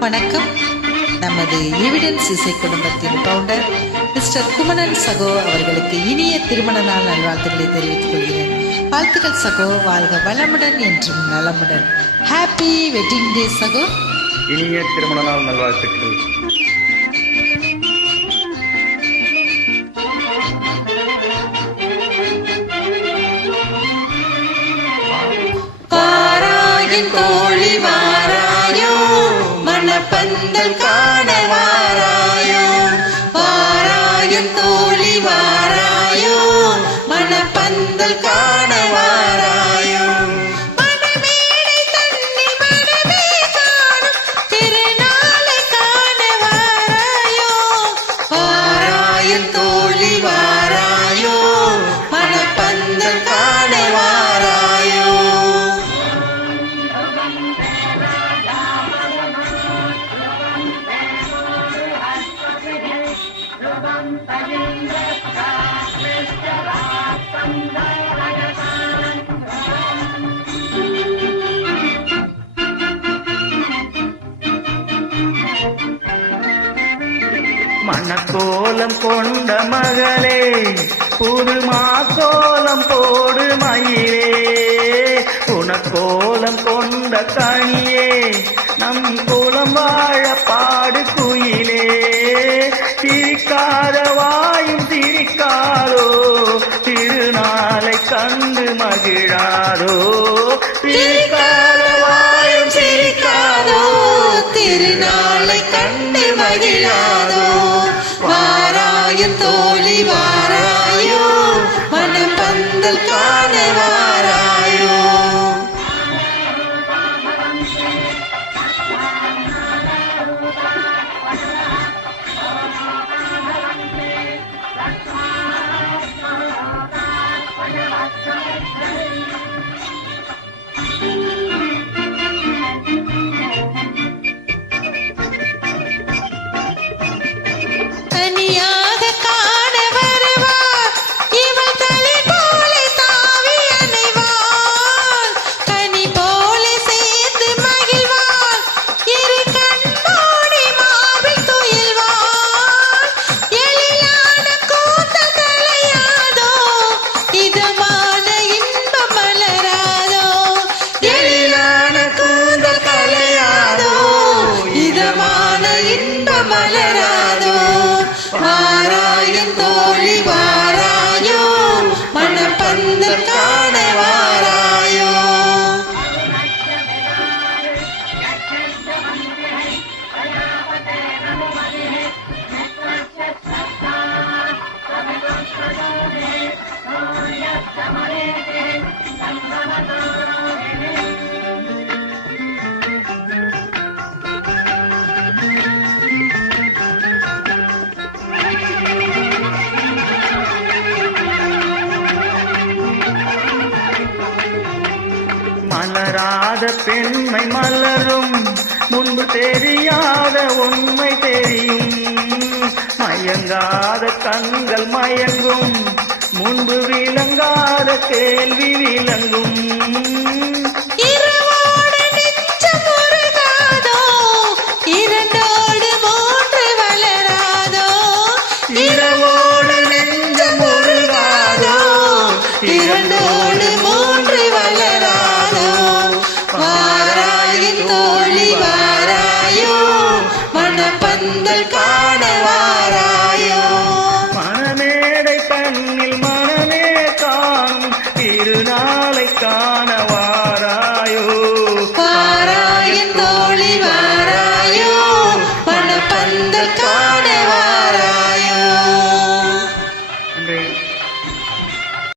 வணக்கம். நமது எவிடன்ஸ் இசை குடும்பத்தின் பவுண்டர் மிஸ்டர் குமணன் சகோ அவர்களுக்கு இனிய திருமண நாள் நல்வாழ்த்துக்களை தெரிவித்துக் கொள்கிறேன். வாழ்த்துக்கள் சகோ, வாழ்க வளமுடன் என்றும் நலமுடன். ஹாப்பி வெட்டிங் டே சகோ. இனிய திருமண நாள் நல்வாழ்த்துக்கள். தோழி வாராயோ, மணப்பந்தல் காண வாராயோ, வாராயன் தோழி வாராயோ, மணப்பந்தல் காண வாராயோ, மணமேடை தன்னை மனமே காணும் திருநாளை காண வாராயோ, வாராயன் தோழி வாராயோ, மணப்பந்தல் காண வாராயோ. மணக்கோலம் கொண்ட மகளே, புது மாக்கோலம் போடு மயிலே, உனக்கோலம் கொண்ட கனியே, நம் கோலம் வாழ பாடு குயிலே, சிரிக்காத வாயும் சிரிக்காதோ, திருநாளை கண்டு மகிழாதோ, சிரிக்காத வாயும் சிரிக்காதோ, திருநாளை கண்டு மகிழாதோ, வாராயன் தோழி வாராயோ, மணப்பந்தல் காண வாராயோ. தனியாக காண வருவார் இவள் தலை போல தாவி அணைவாள், கனி போல சேர்ந்து மகிழ்வாள், இரு கண்மூடி மார்பில் துயில்வாள், எழிலான கூந்தல் கலையாதோ, இதமான இன்பம் மலராதோ, எழிலான கூந்தல் கலையாதோ, இதமான இன்பம் மலராதோ, வாராயன் தோழி வாராயோ, மணப்பந்தல் காண வாராயோ. மலராத பெண்மை மலரும், முன்பு தெரியாத உண்மை தெரியும், மயங்காத கண்கள் மயங்கும், முன்பு விளங்காத கேள்வி விளங்கும்,